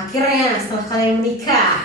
Akhirnya setelah kalian menikah.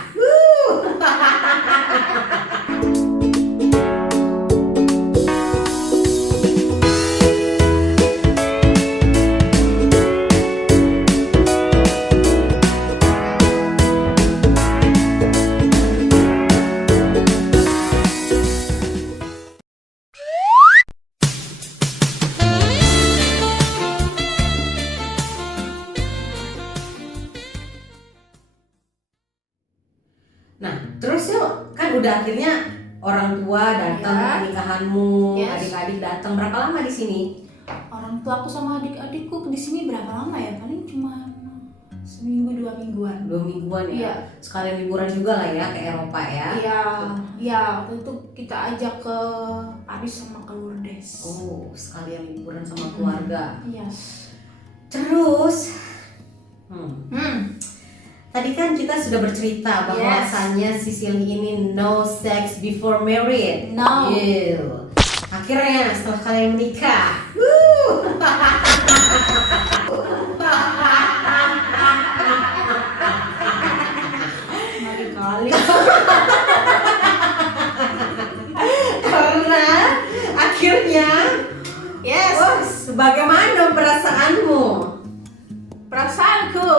Nah, terus yuk, kan udah akhirnya orang tua datang Ya. ke pernikahanmu, Yes. adik-adik datang. Berapa lama di sini? Orang tua aku sama adik-adikku di sini berapa lama ya? Paling cuma seminggu 2 mingguan. 2 mingguan ya. Iya. Sekalian liburan juga lah ya ke Eropa ya. Iya, iya. Waktu itu kita ajak ke Paris sama ke Lourdes. Oh, sekalian liburan sama keluarga. Iya. Terus, Hmm. tadi kan kita sudah bercerita bahwasannya Sicily ini no sex before married. No. Ew. Akhirnya setelah kalian menikah. Mari kali. Karena akhirnya, Yes. bagaimana perasaanmu? Perasaanku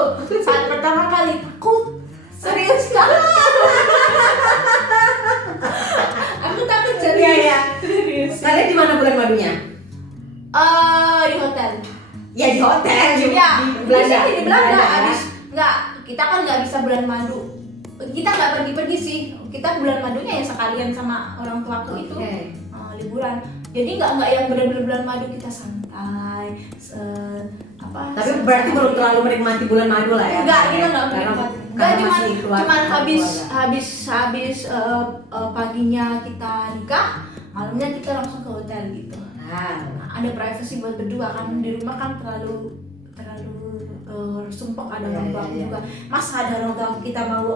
saat pertama kali takut, serius sekali. Aku takut serius. Iya, iya. Serius. Kalian di mana bulan madunya? Di hotel. Ya di hotel di Belanda. Di Belanda. ya. Habis nggak, kita kan nggak bisa bulan madu. Kita nggak pergi-pergi sih. Kita bulan madunya ya sekalian sama orang tuaku itu Oke. liburan. Jadi nggak yang benar-benar bulan madu, kita santai. Tapi berarti belum terlalu menikmati bulan madu lah ya? Enggak, kita nggak Karena- menikmati. karena Enggak, masih keluarga- cuman keluarga. habis paginya kita nikah, malamnya kita langsung ke hotel gitu. Ah, Ada privacy buat berdua, kan di rumah kan terlalu sumpek, ada Iya, orang tua iya, iya. juga. Masa ada orang tua kita mau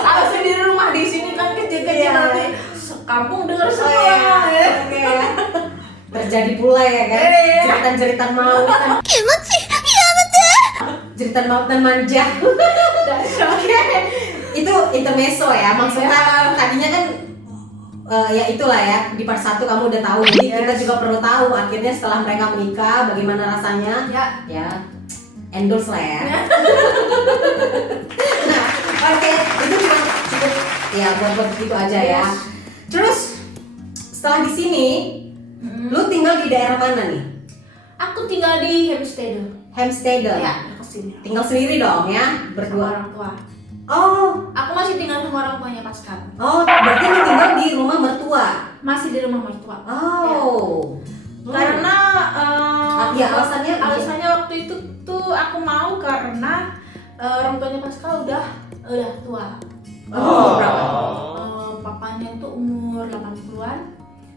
langsung di rumah, di sini kan kecil-kecil, Iya. nanti sekampung dengar Oh, semua. iya. Oke. Terjadi pula ya kan? Iya. Cerita-cerita maut dan cerita maut dan manja. Oke. Itu intermezzo ya, maksudnya Iya. tadinya kan ya itulah ya, di part 1 kamu udah tahu, jadi kita Yes. juga perlu tahu akhirnya setelah mereka menikah bagaimana rasanya. Ya. Ya, endorse lah ya. Nah, oke, itu cuma cukup ya buat gitu aja ya. Yes. Terus setelah di sini, lu tinggal di daerah mana nih? Aku tinggal di Hempstead. Hampstead. Ya, kesini. Tinggal sendiri dong ya, Sama berdua. orang tua. Oh, Aku masih tinggal sama orang tuanya Pascal. berarti lu tinggal di rumah mertua. Masih di rumah mertua. Oh. Karena ya, alasannya waktu itu tuh aku mau karena orang tuanya Pascal udah tua. Berapa? Papanya itu umur 80-an,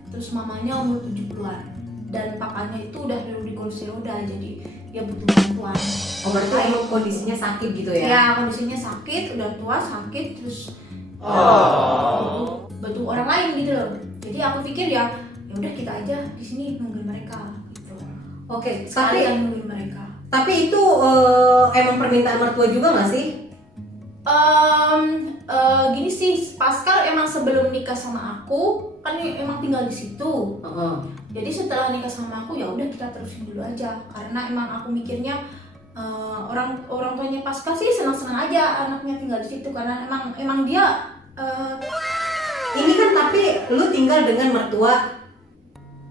terus mamanya umur 70-an. Dan papanya itu udah di kursi roda, jadi dia butuh bantuan. Oh, berarti emang kondisinya sakit gitu ya? Ya, kondisinya sakit, udah tua, sakit, terus butuh orang lain gitu loh. Jadi aku pikir ya udah kita aja di sini nungguin mereka gitu. Oke, Sekalian nungguin mereka. tapi itu emang permintaan mertua juga nggak sih? Gini sih, Pascal emang sebelum nikah sama aku kan emang tinggal di situ. Jadi setelah nikah sama aku ya udah kita terusin dulu aja, karena emang aku mikirnya orang tuanya Pascal sih senang-senang aja anaknya tinggal di situ, karena emang dia Ini kan tapi lu tinggal dengan mertua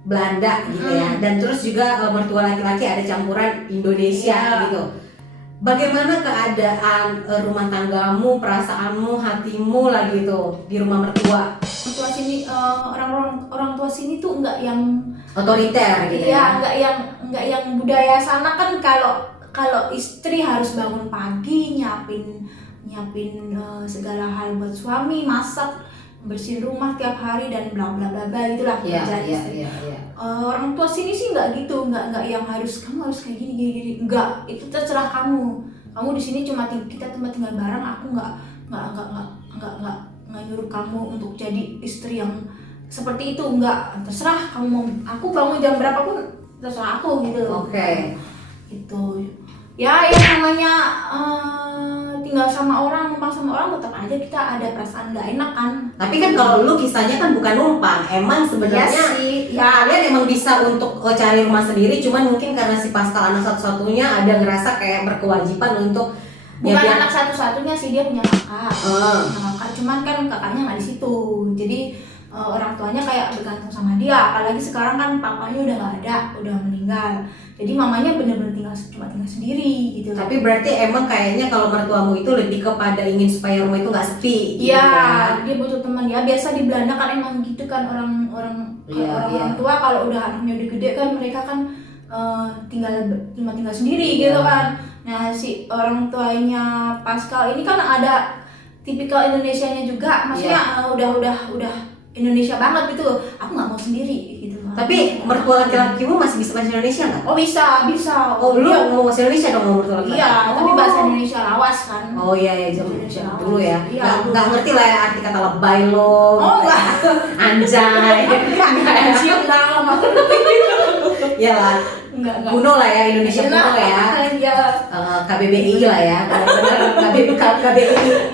Belanda gitu ya, dan terus juga mertua laki-laki ada campuran Indonesia Iya. gitu. Bagaimana keadaan rumah tanggamu, perasaanmu, hatimu lagi gitu di rumah mertua? orang tua sini orang tua sini tuh nggak yang Otoriter gitu iya, ya? nggak yang budaya sana kan, kalau istri harus bangun pagi nyiapin segala hal buat suami, masak, bersihin rumah tiap hari dan bla bla bla bla itulah Iya, kerjaan iya, istri. iya, iya. Orang tua sini sih nggak gitu, nggak yang kamu harus kayak gini, nggak, itu terserah kamu di sini cuma kita tempat tinggal bareng, aku nggak nyuruh kamu untuk jadi istri yang seperti itu, nggak, terserah kamu mau aku bangun jam berapa pun terserah aku gitu loh. Oke. Itu ya yang namanya tinggal sama orang, numpang sama orang, tetap aja kita ada perasaan nggak enak kan. Tapi kan kalau lu kisahnya kan bukan numpang, emang sebenarnya Iya sih, ya kalian emang bisa untuk cari rumah sendiri, cuman mungkin karena si Pascal anak satu-satunya ada ngerasa kayak berkewajiban untuk bukan biar- anak satu-satunya sih, dia punya kakak. Punya kakak, cuman kan kakaknya nggak di situ, jadi orang tuanya kayak bergantung sama dia. Apalagi sekarang kan papanya udah nggak ada, udah meninggal. Jadi mamanya bener-bener cuma tinggal sendiri gitu. Tapi berarti emang kayaknya kalau mertuamu itu lebih kepada ingin supaya rumah itu nggak sepi. Gitu Iya, kan? dia butuh teman ya. Biasa di Belanda kan emang gitu kan Iya, orang tua kalau udah anaknya udah gede kan mereka kan cuma tinggal sendiri Iya. gitu kan. Nah si orang tuanya Pascal ini kan ada tipikal Indonesianya juga, maksudnya udah Indonesia banget gitu. Aku nggak mau sendiri gitu. Tapi mertua laki-lakimu masih bisa bahasa Indonesia nggak? Oh bisa. Oh lu Iya. ngomong bahasa Indonesia dong, ngomong mertua laki-laki? Iya, tapi bahasa Indonesia lawas kan. Oh iya, zaman dulu ya. Iya. Nggak ngerti lah ya arti kata lebay lo. Oh, gitu. Anjay. Cium dalam aku. Iya lah. Enggak. Kuno lah ya, Indonesia kuno ya. Iya. KBBI lah ya.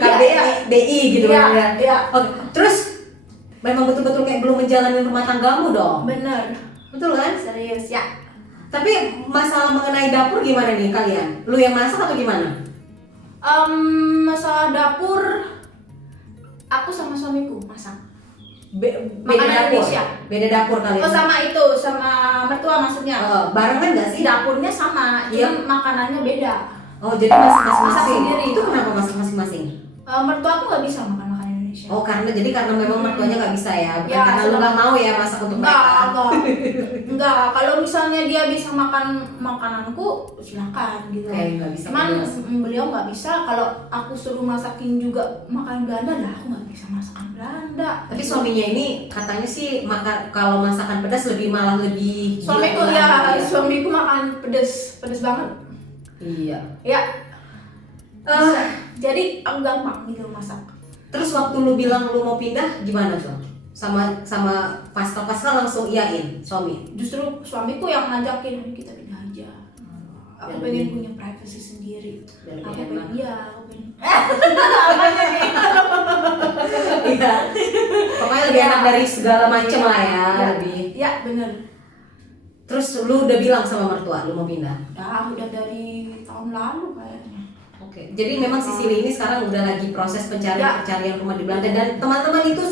KBBI gitu Iya, ya. iya. Oke, terus memang betul-betul kayak belum menjalani rumah tanggamu dong. Bener. Betul kan? Serius ya. Tapi masalah mengenai dapur gimana nih kalian? Lu yang masak atau gimana? Masalah dapur, aku sama suamiku masak. Beda Makanan dapur. Indonesia. Beda dapur kalian. Oh sama mertua maksudnya. Barengan nggak sih? Dapurnya sama, Iya. cuma makanannya beda. Oh, jadi masak Masak masing-masing. sendiri. Itu kenapa masak masing-masing? Mertua aku nggak bisa makan makanan Indonesia. Oh, karena memang mertuanya nggak bisa ya. Bukan Ya, karena lu sedang- nggak mau ya masak untuk mereka. Enggak. Kalau misalnya dia bisa makan makananku, silakan gitu. Kayak nggak bisa. Cuman bebas. beliau nggak bisa. Kalau aku suruh masakin juga makanan Belanda, lah aku nggak bisa masakan Belanda. Tapi suaminya ini katanya sih kalau masakan pedas malah lebih Suamiku gila-gilaan ya, suamiku makan pedes banget. Iya. Ya. Eh, Jadi aku gampang gitu masak. terus waktu lu bilang lu mau pindah gimana tuh? Sama Pascal langsung iyain suami. Justru suamiku yang ngajakin, "Ayo kita pindah aja. Aku Biar pengen lebih- punya privacy sendiri. biar lebih Aku enak." pengen, iya, aku pengen. Apanya nih? Iya. Pokoknya lebih enak dari segala macam lah ya, Iya. lebih. Ya bener. Terus lu udah bilang sama mertua lu mau pindah? Udah dari tahun lalu kayaknya. Oke. Jadi memang si Sili ini sekarang udah lagi proses Ya. pencarian rumah di Belanda, dan teman-teman itu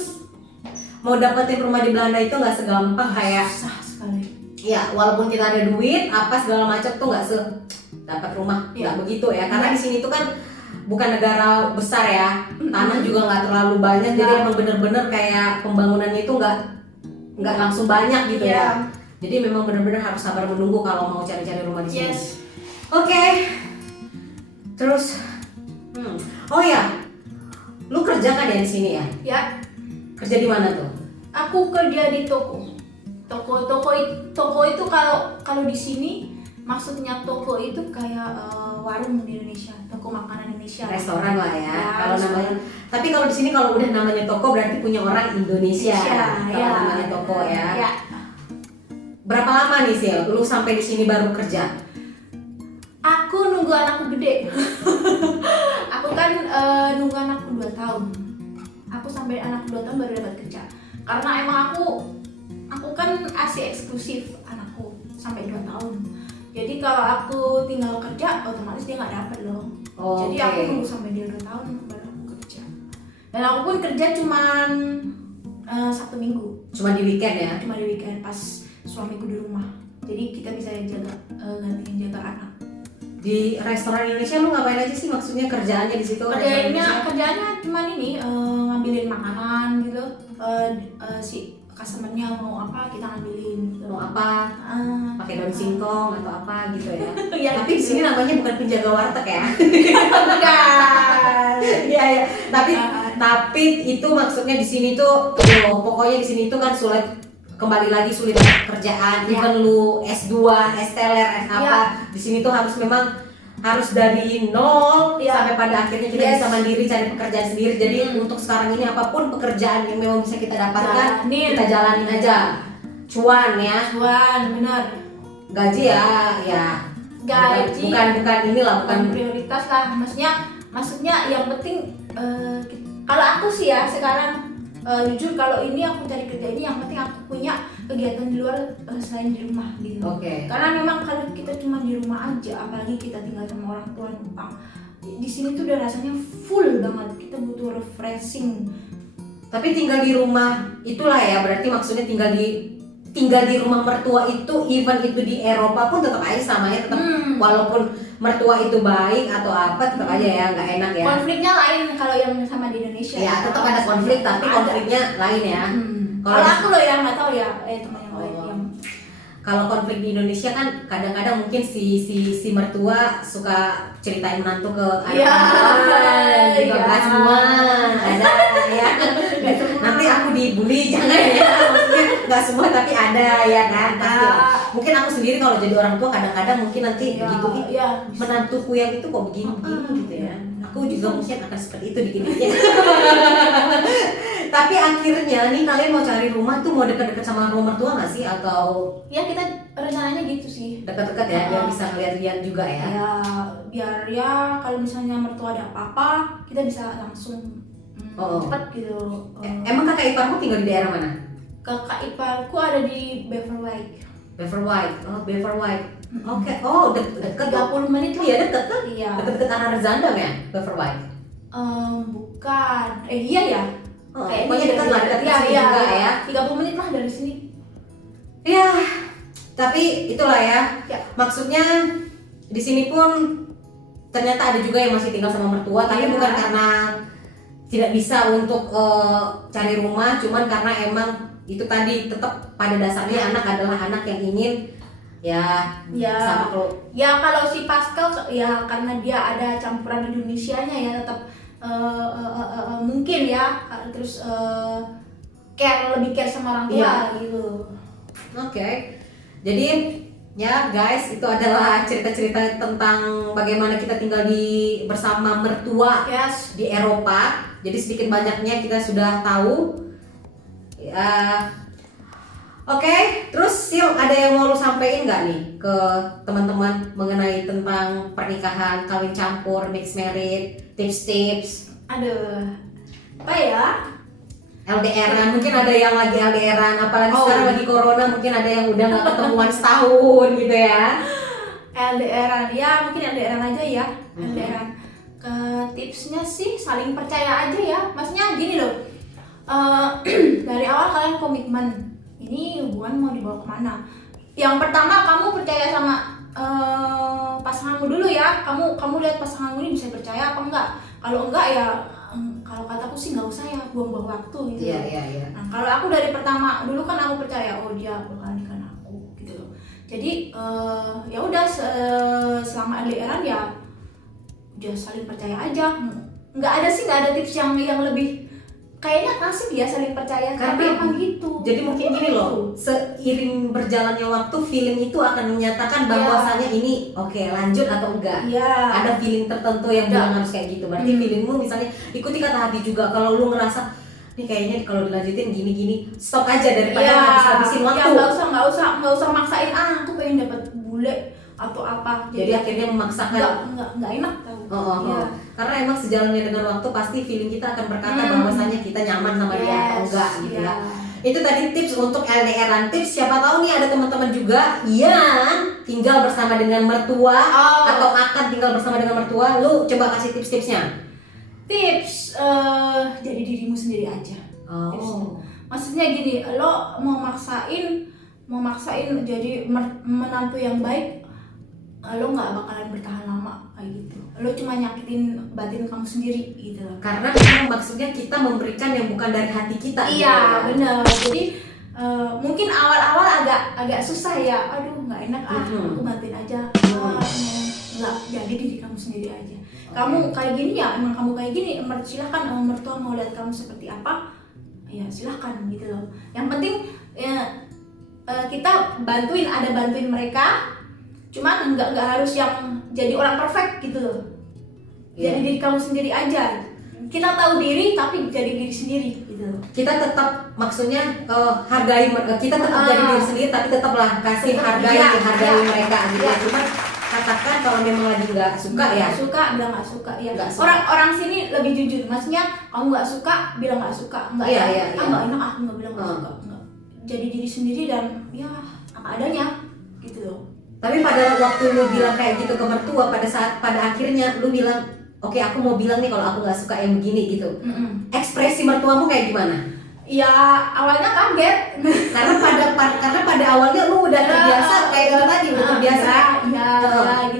mau dapetin rumah di Belanda itu nggak segampang kayak Susah sekali. ya, walaupun kita ada duit apa segala macam tuh nggak dapat rumah, nggak Iya. begitu ya, karena di sini tuh kan bukan negara besar ya, tanah juga nggak terlalu banyak, jadi Nggak. emang bener-bener kayak pembangunannya itu nggak langsung banyak gitu Iya. ya, jadi memang bener-bener harus sabar menunggu kalau mau cari-cari rumah di sini. Yes. Oke. Terus, oh ya, lu kerja kan ya di sini ya? Ya, Kerja di mana tuh? aku kerja di toko. Toko itu kalau di sini maksudnya toko itu kayak warung di Indonesia, toko makanan Indonesia. Restoran lah ya. Ya, Kalau restoran. namanya, tapi kalau di sini kalau udah namanya toko berarti punya orang Indonesia. Kalau ya. namanya toko ya. Ya. Berapa lama nih sih lu sampai di sini baru kerja? Aku nunggu anakku gede. Aku kan nunggu anakku 2 tahun. Aku sampai anakku 2 tahun baru dapat kerja. Karena emang aku kan ASI eksklusif anakku sampai 2 tahun. Jadi kalau aku tinggal kerja, otomatis dia nggak dapat loh. Oh, Jadi oke. aku nunggu sampai dia 2 tahun baru aku kerja. Dan aku pun kerja cuman Sabtu Minggu, Cuma di weekend ya? cuma di weekend pas suamiku di rumah. Jadi kita bisa gantiin jaga anak. Di restoran Indonesia lu ngapain aja sih, maksudnya kerjaannya di situ? restoran Indonesia? Kerjaannya cuman ini ngambilin makanan gitu. Si customernya mau apa kita ngambilin gitu. Mau apa? Ah, Pakai daun singkong atau apa gitu ya? ya, Tapi di sini namanya bukan penjaga warteg ya? bukan. Iya ya. Tapi itu maksudnya di sini tuh, pokoknya di sini tuh kan sulit, kembali lagi sulit kerjaan. Ya. Even lu S2, S-teler, S apa, di sini tuh harus dari nol Ya. sampai pada akhirnya kita Yes. bisa mandiri cari pekerjaan sendiri. Jadi untuk sekarang ini apapun pekerjaan yang memang bisa kita dapatkan, Jalanin. kita jalanin aja. Cuan ya. Cuan, benar. gaji ya gaji bukan inilah, bukan prioritas lah, maksudnya yang penting kalau aku sih ya sekarang jujur, kalau ini aku cari kerja ini yang penting aku punya kegiatan di luar selain di rumah gitu. Karena memang kalau kita cuma di rumah aja, apalagi kita tinggal sama orang tua numpang, di sini tuh udah rasanya full banget, kita butuh refreshing. Tapi tinggal di rumah itulah ya, berarti maksudnya tinggal di rumah mertua itu, even itu di Eropa pun tetap aja sama ya, tetap walaupun mertua itu baik atau apa, tetap aja ya nggak enak ya. Konfliknya lain kalau yang sama di Indonesia. Ya tetap ada konflik, tapi konfliknya lain ya. Kalau aku loh yang nggak tahu ya, teman yang lain yang. Kalau konflik di Indonesia kan kadang-kadang mungkin si mertua suka ceritain menantu ke anak-anak, juga nggak semua ada ya. Nanti aku dibully, jangan ya, maksudnya nggak semua tapi ada ya kan, pasti lah. Mungkin aku sendiri kalau jadi orang tua kadang-kadang mungkin nanti begitu menantuku yang itu kok begini gitu ya, aku juga mungkin akan seperti itu dikit-dikit. Tapi akhirnya nih kalian mau cari rumah tuh mau deket-deket sama rumah mertua nggak sih, atau ya kita rencananya gitu sih, dekat-dekat ya, biar bisa ngeliat-liat juga ya. Ya biar ya kalau misalnya mertua ada apa-apa kita bisa langsung cepat gitu. Emang kakak iparmu tinggal di daerah mana? Kakak iparku ada di Beverwijk. Beverwijk. Oke. Dekat 30 menit lah. Iya dekat kan? Iya. Dekat Anna Zandam ya, Beverwijk. Bukan. Iya ya. Pokoknya dekat lah, dekat sini juga ya. 30 menit lah dari sini. Iya. Tapi itulah ya. Maksudnya di sini pun ternyata ada juga yang masih tinggal sama mertua, tapi bukan karena tidak bisa untuk cari rumah, cuman karena emang itu tadi, tetap pada dasarnya anak adalah anak yang ingin sama kalau si Pascal ya karena dia ada campuran Indonesianya ya, tetap mungkin ya, terus lebih care sama orang tua gitu. Oke. Jadi ya guys, itu adalah cerita-cerita tentang bagaimana kita tinggal bersama mertua di Eropa. Jadi sedikit banyaknya kita sudah tahu. Oke, terus Sil, ada yang mau lu sampein nggak nih ke teman-teman mengenai tentang pernikahan, kawin campur, mixed married, tips-tips? Aduh, apa ya? LDRan, mungkin ada yang lagi LDRan, apalagi sekarang lagi corona, mungkin ada yang udah nggak ketemuan setahun gitu ya. LDRan, ya mungkin LDRan aja ya. LDRan. Tipsnya sih saling percaya aja ya. Maksudnya gini loh, dari awal kalian komitmen, ini hubungan mau dibawa kemana. Yang pertama kamu percaya sama pasanganmu dulu ya. Kamu lihat pasanganmu ini bisa percaya apa enggak. Kalau enggak ya, kalau kataku sih nggak usah ya, buang-buang waktu gitu. Iya. Nah kalau aku dari pertama dulu kan aku percaya, dia bakal nikah aku gitu loh. Jadi ya udah selama LDRan ya udah saling percaya aja. Nggak ada tips yang lebih, kayaknya nasib ya saling percaya, karena emang gitu. Jadi mungkin gini loh, seiring berjalannya waktu feeling itu akan menyatakan bahwasanya ini oke, lanjut atau enggak. Ada feeling tertentu yang bilang harus kayak gitu. Berarti feelingmu misalnya ikuti kata hati juga. Kalau lu ngerasa nih kayaknya kalau dilanjutin gini, stop aja daripada habis-habisin waktu. Nggak usah maksain, aku pengen dapat bule atau apa. Jadi akhirnya memaksakan. Nggak enak tau. Karena emang sejalannya dengan waktu pasti feeling kita akan berkata bahwasanya kita nyaman sama dia atau enggak gitu ya. Itu tadi tips untuk LDRan. Tips siapa tahu nih ada teman-teman juga yang tinggal bersama dengan mertua atau akan tinggal bersama dengan mertua, lu coba kasih tips-tipsnya. Tips jadi dirimu sendiri aja. Maksudnya gini, lo mau maksain jadi menantu yang baik, lo nggak bakalan bertahan lama kayak gitu. Lo cuma nyakitin batin kamu sendiri gitu. Karena memang maksudnya kita memberikan yang bukan dari hati kita. Iya benar. Jadi mungkin awal-awal agak susah ya. Aduh nggak enak aku bantuin aja. Nggak, jadi diri kamu sendiri aja. Kamu kayak gini ya, emang kamu kayak gini. Silahkan mertua mau lihat kamu seperti apa, ya silahkan gitu loh. Yang penting kita bantuin mereka. Cuman nggak harus yang jadi orang perfect gitu loh. Jadi diri kamu sendiri aja. Kita tahu diri tapi jadi diri sendiri gitu. gitu. Kita tetap maksudnya hargai, kita tetap jadi diri sendiri, tapi tetaplah kasih hargai mereka gitu ya. Cuma katakan kalau memang lagi nggak suka ya nggak suka bilang nggak suka ya. Nggak suka. Orang sini lebih jujur, maksudnya kamu nggak suka bilang nggak suka, nggak nggak enak aku nggak bilang nggak suka, nggak, jadi diri sendiri dan ya apa adanya gitu loh. Tapi pada waktu lu bilang kayak gitu ke mertua, pada akhirnya lu bilang oke, aku mau bilang nih kalau aku nggak suka yang begini gitu. Ekspresi mertuamu kayak gimana? Ya awalnya kaget Karena pada awalnya lu udah terbiasa kayak gitu tadi, udah terbiasa. Gitu.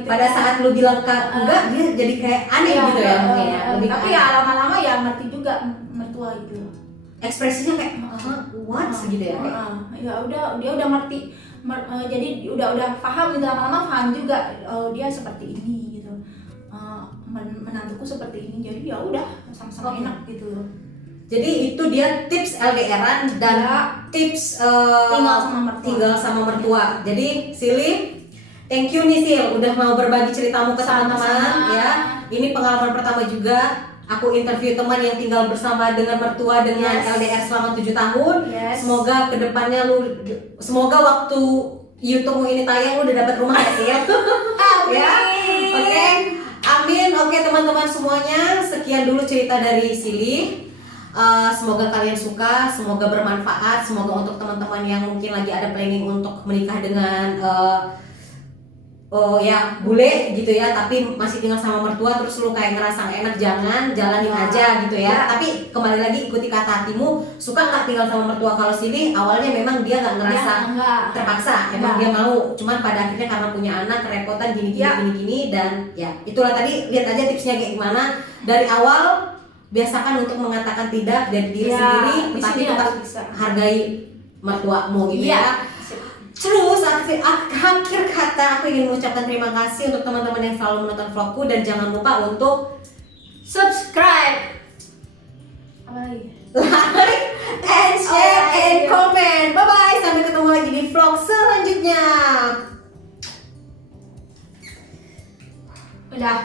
Pada saat lu bilang enggak, dia jadi kayak aneh gitu ya mungkin ya. Lebih tapi ke ya aneh. lama-lama ya ngerti juga mertua gitu. Ekspresinya kayak what gitu ya. Ya udah dia udah ngerti, jadi udah paham gitu, lama-lama paham juga dia seperti ini gitu. Menantuku seperti ini, jadi ya udah sama-sama enak gitu loh. Jadi itu dia tips LDRan dan tips tinggal sama mertua. Jadi Silly, thank you nih Sil, udah mau berbagi ceritamu ke teman-teman ya. Ini pengalaman pertama juga aku interview teman yang tinggal bersama dengan mertua dengan LDR selama 7 tahun. Semoga kedepannya semoga waktu YouTube ini tayang lu udah dapat rumah ya Sil. Ya. Oke. Amin. Oke teman-teman semuanya, sekian dulu cerita dari Silly. Semoga kalian suka, semoga bermanfaat, semoga untuk teman-teman yang mungkin lagi ada planning untuk menikah dengan ya bule gitu ya, tapi masih tinggal sama mertua terus lu kayak ngerasa gak enak, jangan, jalanin aja gitu ya. Tapi kembali lagi ikuti kata hatimu, suka nggak tinggal sama mertua. Kalau Silly awalnya memang dia nggak ngerasa terpaksa, emang dia mau, cuman pada akhirnya karena punya anak kerepotan gini dan ya itulah tadi, lihat aja tipsnya kayak gimana dari awal. Biasakan untuk mengatakan tidak dari diri sendiri, tapi tetap hargai mertuamu gitu ya. Terus akhir kata aku ingin mengucapkan terima kasih untuk teman-teman yang selalu menonton vlogku, dan jangan lupa untuk subscribe, like, and share, and comment. Bye bye, sampai ketemu lagi di vlog selanjutnya. Udah.